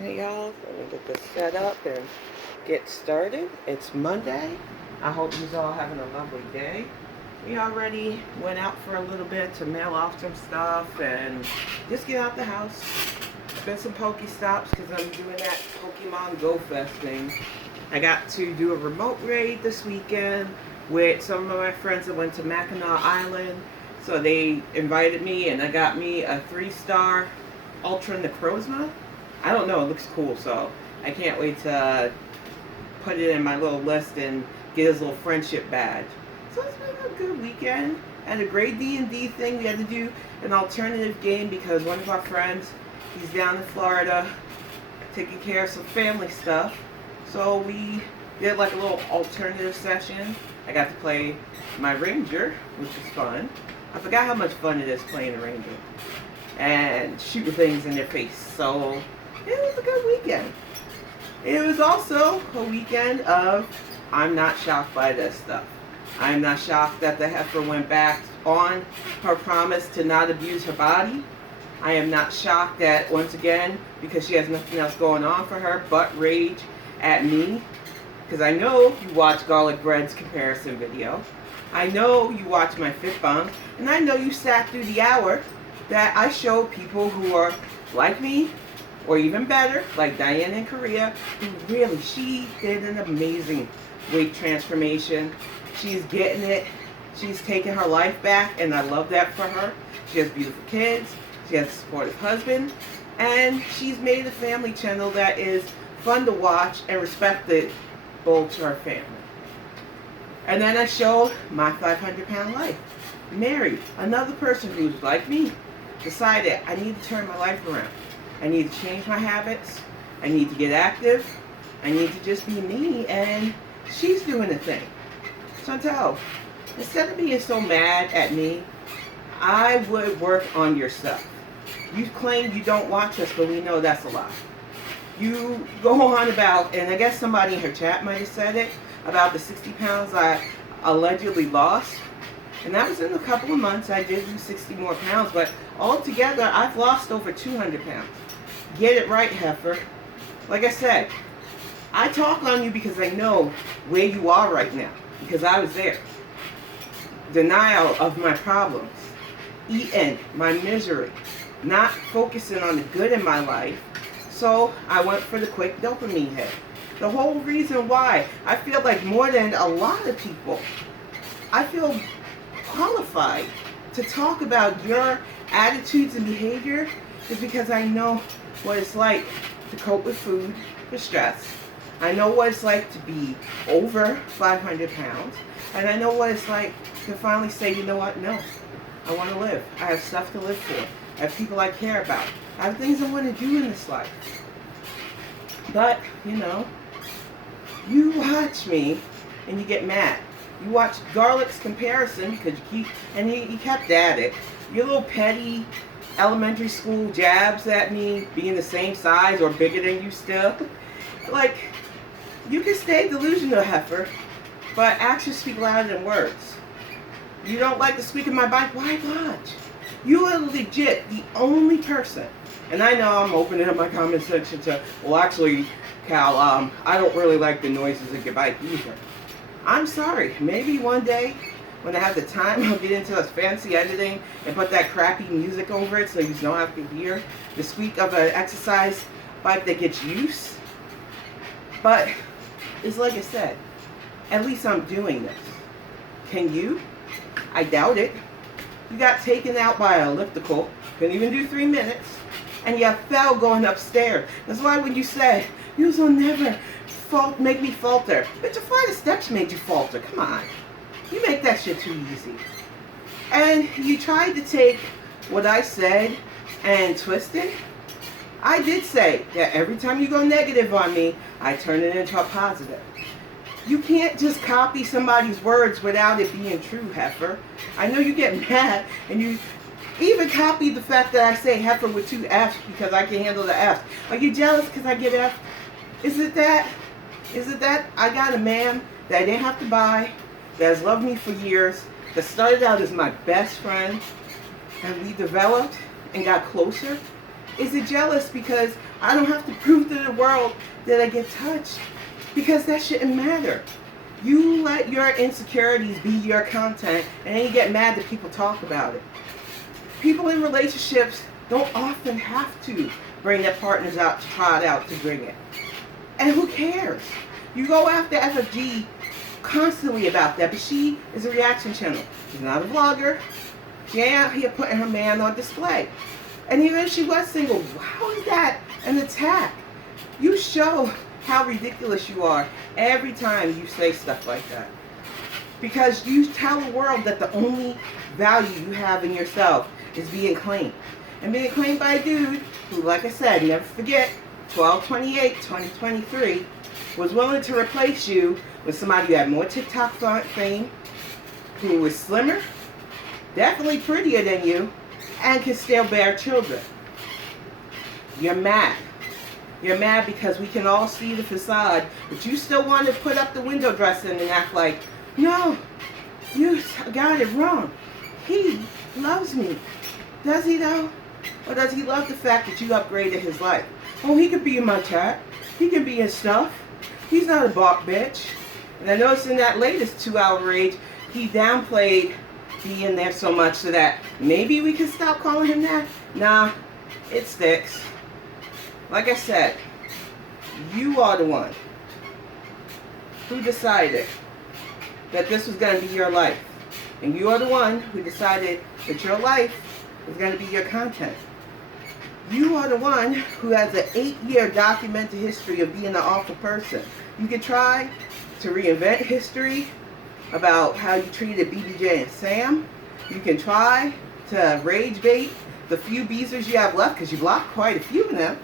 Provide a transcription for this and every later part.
Hey y'all, let me get this set up and get started. It's Monday. I hope you're all having a lovely day. We already went out for a little bit to mail off some stuff and just get out the house. Been some Poke Stops because I'm doing that Pokemon Go Fest thing. I got to do a remote raid this weekend with some of my friends that went to Mackinac Island. So they invited me and I got me a 3-star Ultra Necrozma. I don't know, it looks cool, so I can't wait to put it in my little list and get his little friendship badge. So it's been a good weekend. And a great D&D thing. We had to do an alternative game because one of our friends, he's down in Florida taking care of some family stuff. So we did like a little alternative session. I got to play my ranger, which was fun. I forgot how much fun it is playing a ranger and shooting things in their face. So it was a good weekend. It was also a weekend of I'm not shocked by this stuff. I'm not shocked that the heifer went back on her promise to not abuse her body. I am not shocked that, once again, because she has nothing else going on for her but rage at me. Because I know you watch Garlic Bread's comparison video. I know you watch my Fitbang. And I know you sat through the hour that I show people who are like me, or even better, like Diane in Korea, who really, she did an amazing weight transformation. She's getting it. She's taking her life back, and I love that for her. She has beautiful kids. She has a supportive husband. And she's made a family channel that is fun to watch and respectable to her family. And then I showed my 500-pound life. Married, another person who's like me, decided I need to turn my life around. I need to change my habits. I need to get active. I need to just be me, and she's doing the thing. Chantel, instead of being so mad at me, I would work on your stuff. You claim you don't watch us, but we know that's a lie. You go on about, and I guess somebody in her chat might have said it, about the 60 pounds I allegedly lost. And that was in a couple of months. I did lose 60 more pounds, but altogether, I've lost over 200 pounds. Get it right, heifer. Like I said, I talk on you because I know where you are right now, because I was there. Denial of my problems, eating my misery, not focusing on the good in my life. So I went for the quick dopamine hit. The whole reason why I feel like more than a lot of people, I feel qualified to talk about your attitudes and behavior is because I know what it's like to cope with food, with stress. I know what it's like to be over 500 pounds. And I know what it's like to finally say, you know what, no, I want to live. I have stuff to live for. I have people I care about. I have things I want to do in this life. But, you know, you watch me and you get mad. You watch Garlic's comparison because you kept at it. Your little petty elementary school jabs at me being the same size or bigger than you still. Like, you can stay delusional, heifer, but actions speak louder than words. You don't like to speak in my bike? Why watch? You are legit the only person, and I know I'm opening up my comment section to, well, actually, Cal, I don't really like the noises of your bike either. I'm sorry. Maybe one day, when I have the time, I'll get into this fancy editing and put that crappy music over it so you don't have to hear the squeak of an exercise bike that gets used. But it's like I said, at least I'm doing this. Can you? I doubt it. You got taken out by an elliptical, couldn't even do 3 minutes, and you fell going upstairs. That's why when you say, you will never make me falter. But your flight of steps made you falter. Come on. You make that shit too easy. And you tried to take what I said and twist it. I did say that every time you go negative on me, I turn it into a positive. You can't just copy somebody's words without it being true, heifer. I know you get mad and you even copied the fact that I say heifer with 2 F's because I can handle the F's. Are you jealous because I get F? Is it that I got a man that I didn't have to buy, that has loved me for years, that started out as my best friend, and we developed and got closer, Is it jealous because I don't have to prove to the world that I get touched? Because that shouldn't matter. You let your insecurities be your content, and then you get mad that people talk about it. People in relationships don't often have to bring their partners out to try it out to bring it. And who cares? You go after FFG constantly about that, but she is a reaction channel. She's not a vlogger. She ain't out here putting her man on display. And even if she was single, how is that an attack? You show how ridiculous you are every time you say stuff like that. Because you tell the world that the only value you have in yourself is being claimed. And being claimed by a dude who, like I said, never forget, 12/28/2023, was willing to replace you with somebody who had more TikTok fame, who was slimmer, definitely prettier than you, and can still bear children. You're mad. You're mad because we can all see the facade, but you still want to put up the window dressing and act like, no, you got it wrong. He loves me. Does he though? Or does he love the fact that you upgraded his life? Oh, he could be in my chat. He can be in stuff. He's not a bark bitch. And I noticed in that latest 2-hour rage, he downplayed being there so much so that maybe we can stop calling him that. Nah, it sticks. Like I said, you are the one who decided that this was going to be your life. And you are the one who decided that your life is going to be your content. You are the one who has an 8-year documented history of being an awful person. You can try to reinvent history about how you treated BBJ and Sam. You can try to rage bait the few Beezers you have left, because you blocked quite a few of them,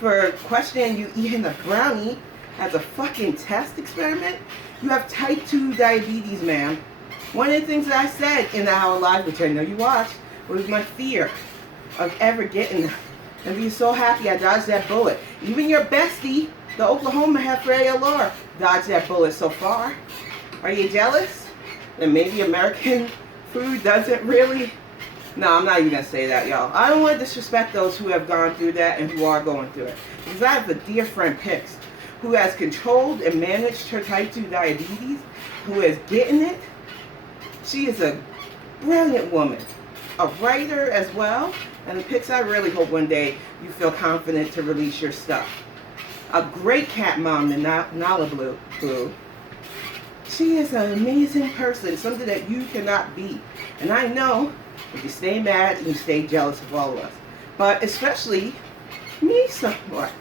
for questioning you eating a brownie as a fucking test experiment. You have type 2 diabetes, ma'am. One of the things that I said in the hour live, which I know you watched, was my fear of ever getting them. And being so happy I dodged that bullet. Even your bestie, the Oklahoma Heffa ALR, dodged that bullet so far. Are you jealous? That maybe American food doesn't really? No, I'm not even going to say that, y'all. I don't want to disrespect those who have gone through that and who are going through it. Because I have a dear friend, Pix, who has controlled and managed her type 2 diabetes, who is getting it. She is a brilliant woman, a writer as well. And Pix, I really hope one day you feel confident to release your stuff. A great cat mom, the Nala Blue. She is an amazing person, something that you cannot beat. And I know if you stay mad, you stay jealous of all of us. But especially me somewhat.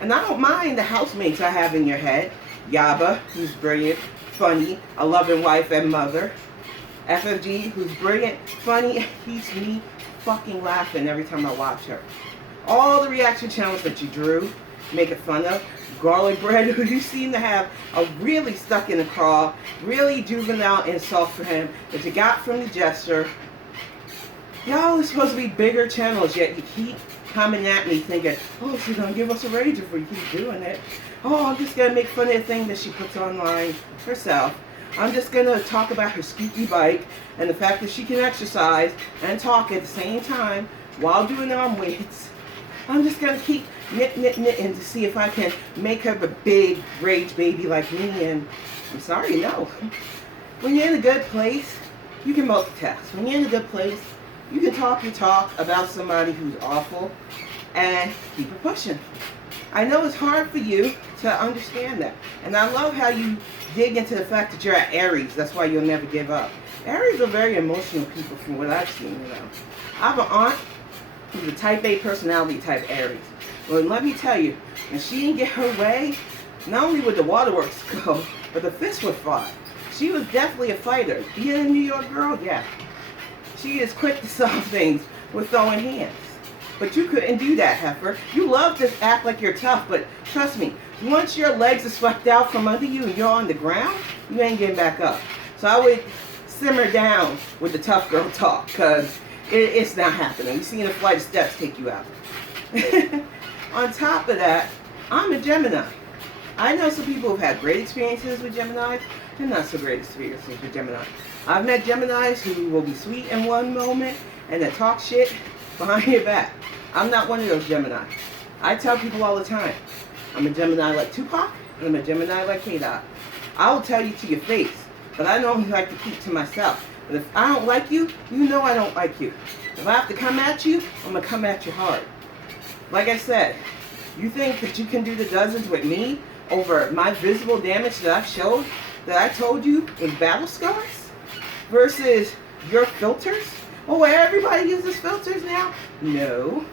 And I don't mind the housemates I have in your head. Yaba, who's brilliant, funny, a loving wife and mother. FFG, who's brilliant, funny, keeps me fucking laughing every time I watch her. All the reaction channels that you drew, making fun of. Garlic bread, who you seem to have a really stuck in the craw, really juvenile insult for him that you got from the gesture. Y'all are supposed to be bigger channels, yet you keep coming at me thinking, oh, she's going to give us a rage if we keep doing it. Oh, I'm just going to make fun of the thing that she puts online herself. I'm just going to talk about her squeaky bike and the fact that she can exercise and talk at the same time while doing arm weights. I'm just going to keep knitting to see if I can make her a big rage baby like me. And I'm sorry, no. When you're in a good place, you can multitask. When you're in a good place, you can talk your talk about somebody who's awful and keep it pushing. I know it's hard for you to understand that. And I love how you dig into the fact that you're at Aries. That's why you'll never give up. Aries are very emotional people from what I've seen, you know. I have an aunt who's a type A personality type Aries. Well, let me tell you, when she didn't get her way, not only would the waterworks go, but the fists would fly. She was definitely a fighter. Being a New York girl, yeah. She is quick to solve things with throwing hands. But you couldn't do that, Heifer. You love to act like you're tough, but trust me, once your legs are swept out from under you and you're on the ground, you ain't getting back up. So I would simmer down with the tough girl talk, because it's not happening. You've seen a flight of steps take you out. On top of that, I'm a Gemini. I know some people who've had great experiences with Gemini and not so great experiences with Gemini. I've met Geminis who will be sweet in one moment and then talk shit behind your back. I'm not one of those Gemini. I tell people all the time, I'm a Gemini like Tupac, and I'm a Gemini like K-Dot. I will tell you to your face, but I don't like to keep to myself. But if I don't like you, you know I don't like you. If I have to come at you, I'm going to come at you hard. Like I said, you think that you can do the dozens with me over my visible damage that I've showed, that I told you was battle scars, versus your filters? Oh, everybody uses filters now? No.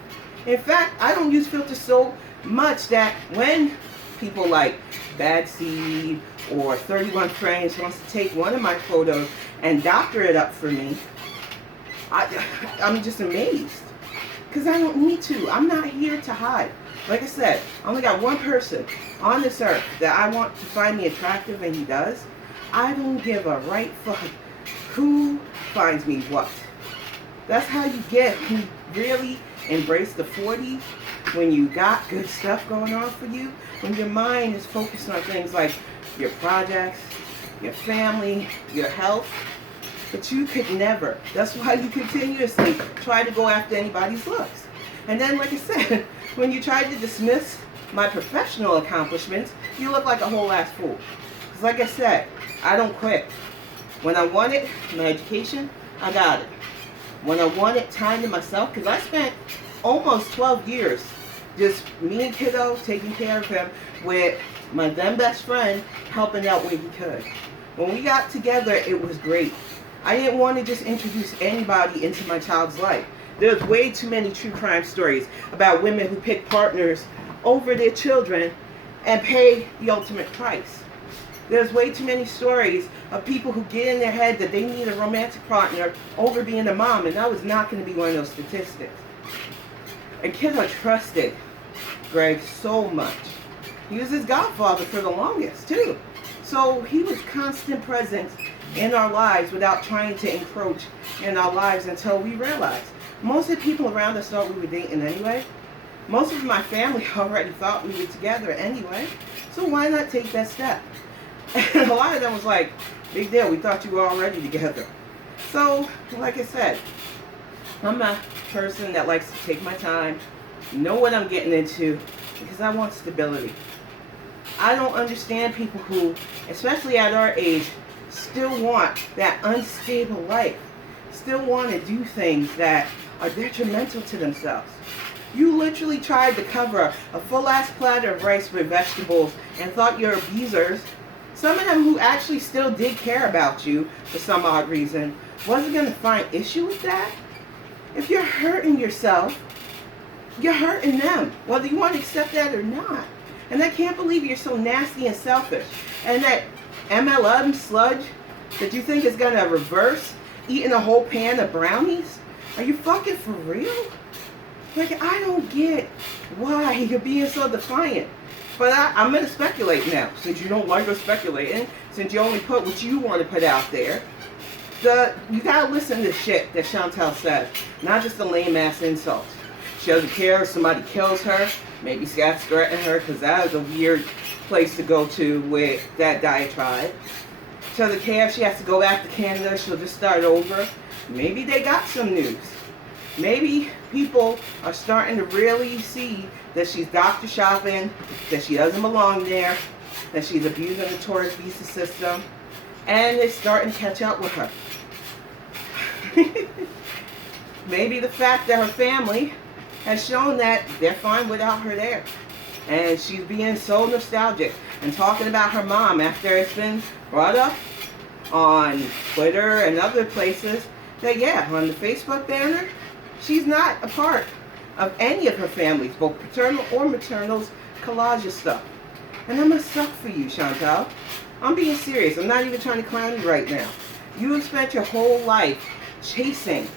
In fact, I don't use filters so much that when people like Bad Seed or 31 Frames wants to take one of my photos and doctor it up for me, I'm just amazed. Because I don't need to. I'm not here to hide. Like I said, I only got one person on this earth that I want to find me attractive, and he does. I don't give a right fuck who finds me what. That's how you get who really embrace the 40s, when you got good stuff going on for you, when your mind is focused on things like your projects, your family, your health. But you could never. That's why you continuously try to go after anybody's looks. And then, like I said, when you try to dismiss my professional accomplishments, you look like a whole ass fool. Because like I said, I don't quit. When I wanted my education, I got it. When I wanted time to myself, because I spent almost 12 years just me and kiddo taking care of him, with my then best friend helping out where he could. When we got together, it was great. I didn't want to just introduce anybody into my child's life. There's way too many true crime stories about women who pick partners over their children and pay the ultimate price. There's way too many stories of people who get in their head that they need a romantic partner over being a mom, and that was not going to be one of those statistics. And kiddo trusted Greg so much. He was his godfather for the longest, too. So he was constant presence in our lives without trying to encroach in our lives until we realized. Most of the people around us thought we were dating anyway. Most of my family already thought we were together anyway. So why not take that step? And a lot of them was like, big deal, we thought you were already together. So, like I said, I'm a person that likes to take my time, know what I'm getting into, because I want stability. I don't understand people who, especially at our age, still want that unstable life, still want to do things that are detrimental to themselves. You literally tried to cover a full-ass platter of rice with vegetables and thought your abusers, some of them who actually still did care about you for some odd reason, wasn't going to find issue with that? If you're hurting yourself, you're hurting them, whether you want to accept that or not. And I can't believe you're so nasty and selfish. And that MLM sludge that you think is going to reverse eating a whole pan of brownies? Are you fucking for real? Like, I don't get why you're being so defiant. But I'm going to speculate now, since you don't like us speculating, since you only put what you want to put out there. You got to listen to shit that Chantel says, not just the lame-ass insults. She doesn't care if somebody kills her. Maybe Scott's threatening her, because that is a weird place to go to with that diatribe. She doesn't care if she has to go back to Canada. She'll just start over. Maybe they got some news. Maybe people are starting to really see that she's doctor shopping, that she doesn't belong there, that she's abusing the tourist visa system, and they're starting to catch up with her. Maybe the fact that her family has shown that they're fine without her there. And she's being so nostalgic and talking about her mom after it's been brought up on Twitter and other places that, yeah, on the Facebook banner, she's not a part of any of her family's, both paternal or maternal's, collages stuff. And that must suck for you, Chantal. I'm being serious. I'm not even trying to clown you right now. You have spent your whole life chasing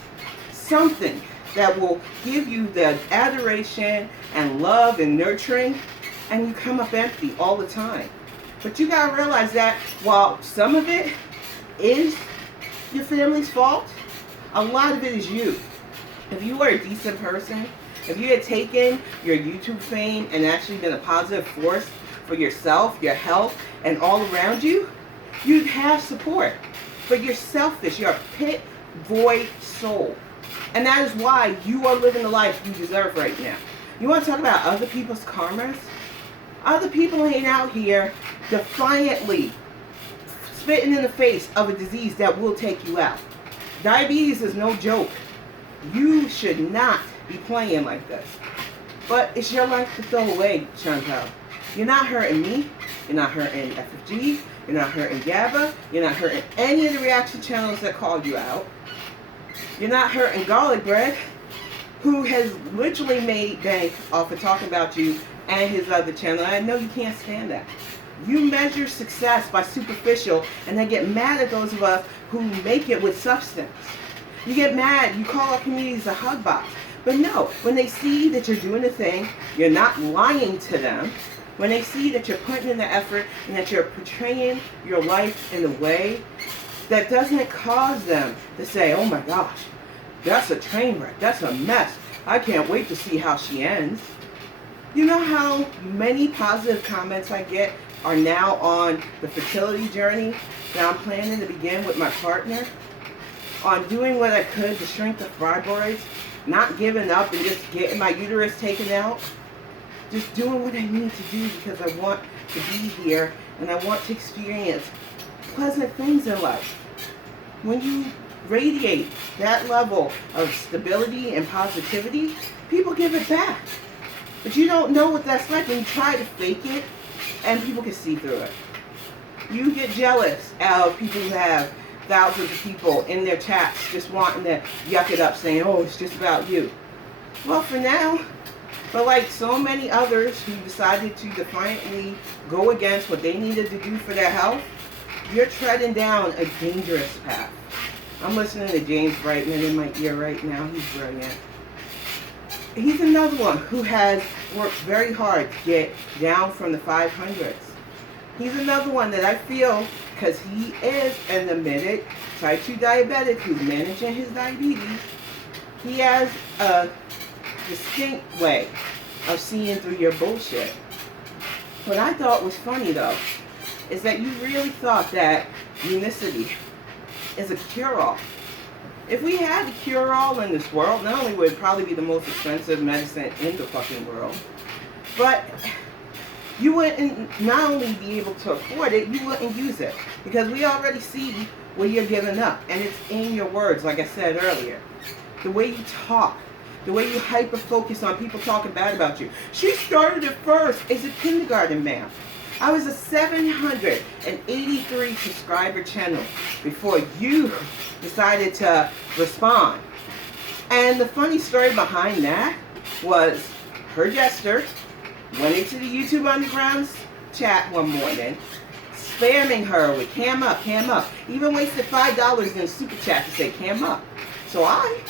something that will give you the adoration and love and nurturing, and you come up empty all the time. But you gotta realize that while some of it is your family's fault, a lot of it is you. If you were a decent person, if you had taken your YouTube fame and actually been a positive force for yourself, your health, and all around you, you'd have support. But you're selfish. You're a pit void soul. And that is why you are living the life you deserve right now. You want to talk about other people's karmas? Other people ain't out here defiantly spitting in the face of a disease that will take you out. Diabetes is no joke. You should not be playing like this. But it's your life to throw away, Chantal. You're not hurting me. You're not hurting FFG. You're not hurting GABA. You're not hurting any of the reaction channels that called you out. You're not hurting Garlic Bread, who has literally made bank off of talking about you and his other channel. I know you can't stand that. You measure success by superficial and then get mad at those of us who make it with substance. You get mad, you call our communities a hug box. But no, when they see that you're doing a thing, you're not lying to them. When they see that you're putting in the effort and that you're portraying your life in a way that doesn't cause them to say, oh my gosh, that's a train wreck, that's a mess. I can't wait to see how she ends. You know how many positive comments I get are now on the fertility journey that I'm planning to begin with my partner? On doing what I could to shrink the fibroids, not giving up and just getting my uterus taken out. Just doing what I need to do because I want to be here and I want to experience pleasant things in life. When you radiate that level of stability and positivity, people give it back. But you don't know what that's like when you try to fake it and people can see through it. You get jealous of people who have thousands of people in their chats just wanting to yuck it up saying, oh, it's just about you. Well, for now, but like so many others who decided to defiantly go against what they needed to do for their health, you're treading down a dangerous path. I'm listening to James Brightman in my ear right now. He's brilliant. He's another one who has worked very hard to get down from the 500s. He's another one that I feel, because he is an admitted type 2 diabetic who's managing his diabetes, he has a distinct way of seeing through your bullshit. What I thought was funny though, is that you really thought that unicity is a cure-all. If we had a cure-all in this world, not only would it probably be the most expensive medicine in the fucking world, but you wouldn't not only be able to afford it, you wouldn't use it. Because we already see where you're giving up. And it's in your words, like I said earlier. The way you talk. The way you hyper-focus on people talking bad about you. She started it first as a kindergarten man. I was a 783 subscriber channel before you decided to respond. And the funny story behind that was her jester went into the YouTube Underground's chat one morning, spamming her with cam up, cam up. Even wasted $5 in super chat to say cam up. So I,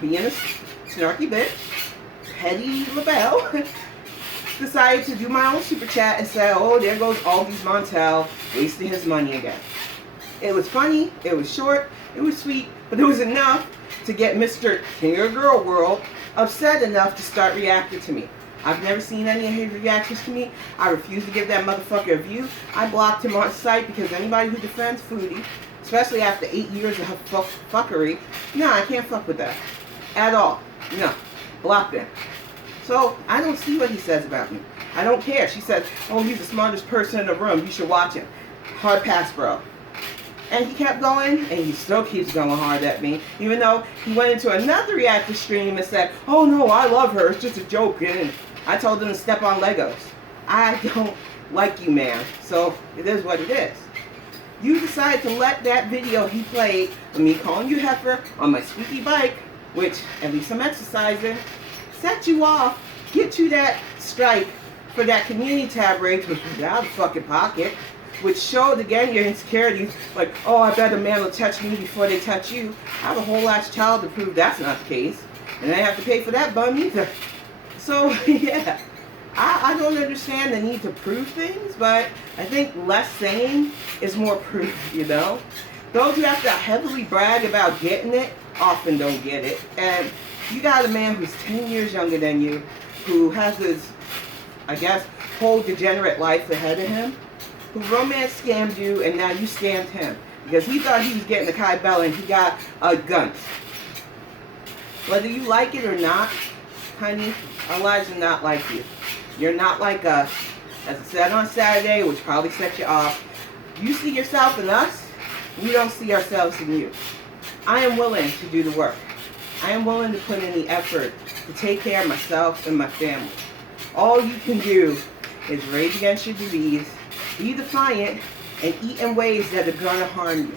being a snarky bitch, petty LaBelle, decided to do my own super chat and say, oh, there goes August Montel wasting his money again. It was funny, it was short, it was sweet, but it was enough to get Mr. King of Girl World upset enough to start reacting to me. I've never seen any of his reactions to me. I refuse to give that motherfucker a view. I blocked him on site because anybody who defends Foodie, especially after 8 years of her fuckery, no, I can't fuck with that. At all. No. Blocked him. So, I don't see what he says about me. I don't care. She says, oh, he's the smartest person in the room. You should watch him. Hard pass, bro. And he kept going, and he still keeps going hard at me, even though he went into another reactor stream and said, oh no, I love her, it's just a joke, and I told him to step on Legos. I don't like you, man, so it is what it is. You decided to let that video he played of me calling you Heffa on my squeaky bike, which, at least I'm exercising, set you off, get you that strike for that community tab rates, which was out of fucking pocket, which showed again your insecurities, like, oh, I bet a man will touch me before they touch you. I have a whole ass child to prove that's not the case, and I have to pay for that bum either. So yeah, I don't understand the need to prove things, but I think less saying is more proof, you know? Those who have to heavily brag about getting it often don't get it. And you got a man who's 10 years younger than you, who has this, I guess, whole degenerate life ahead of him, who romance scammed you, and now you scammed him. Because he thought he was getting a Kai Bell and he got a gun. Whether you like it or not, honey, our lives are not like you. You're not like us. As I said on Saturday, which probably set you off, you see yourself in us, we don't see ourselves in you. I am willing to do the work. I am willing to put in the effort to take care of myself and my family. All you can do is rage against your disease, be defiant, and eat in ways that are going to harm you.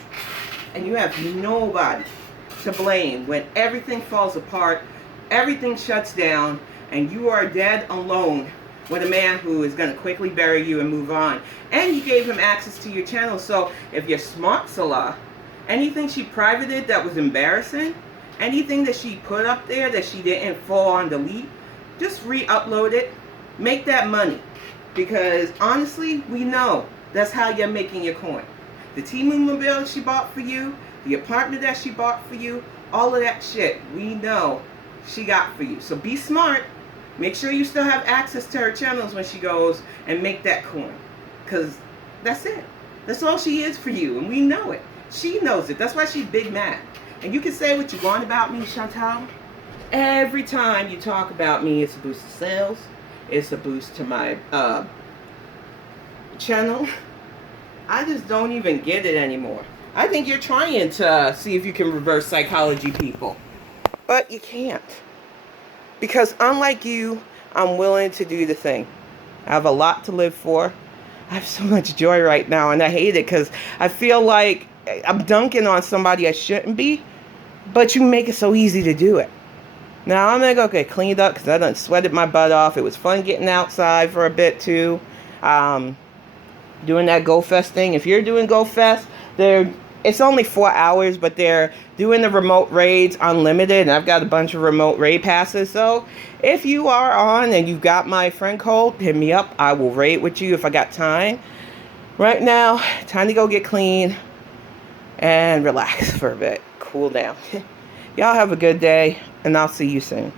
And you have nobody to blame when everything falls apart, everything shuts down, and you are dead alone with a man who is going to quickly bury you and move on. And you gave him access to your channel, so if you're smart, Salah, anything she privated that was embarrassing, anything that she put up there that she didn't full on delete, just re-upload it, make that money. Because honestly, we know that's how you're making your coin. The Temu mobile she bought for you, the apartment that she bought for you, all of that shit, we know she got for you. So be smart. Make sure you still have access to her channels when she goes and make that coin. Because that's it. That's all she is for you, and we know it. She knows it. That's why she's big mad. And you can say what you want about me, Chantal. Every time you talk about me, it's a boost to sales. It's a boost to my channel. I just don't even get it anymore. I think you're trying to see if you can reverse psychology people. But you can't. Because unlike you, I'm willing to do the thing. I have a lot to live for. I have so much joy right now, and I hate it because I feel like I'm dunking on somebody I shouldn't be, but you make it so easy to do it. Now, I'm going to go get cleaned up because I done sweated my butt off. It was fun getting outside for a bit, too. Doing that Go Fest thing. If you're doing Go Fest, it's only 4 hours, but they're doing the remote raids unlimited, and I've got a bunch of remote raid passes. So if you are on and you've got my friend code, hit me up. I will raid with you if I got time. Right now, time to go get clean and relax for a bit. Cool down. Y'all have a good day, and I'll see you soon.